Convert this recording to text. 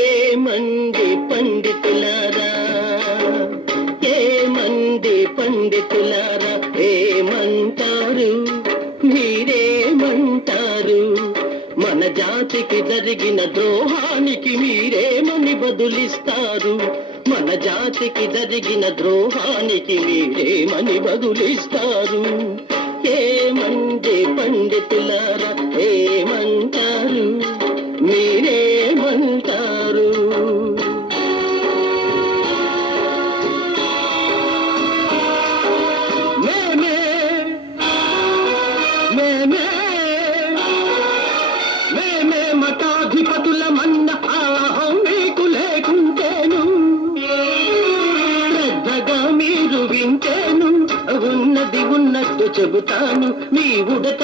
ఏమంది పండితులారా, ఏమంది పండితులారా, ఏమంటారు మీరేమంటారు? మన జాతికి జరిగిన ద్రోహానికి మీరేమని బదులిస్తారు? మన జాతికి జరిగిన ద్రోహానికి మీరేమని బదులిస్తారు? ఏమంది పండితులారా, ఏమంటారు మీరేమంటారు? మేమే మేమే మేమే మఠాధిపతుల మన్న ఆహం మీకు లేకుంటేను, శ్రద్ధగా మీరు వింటేను ఉన్నది ఉన్నట్టు చెబుతాను. మీ ఉడత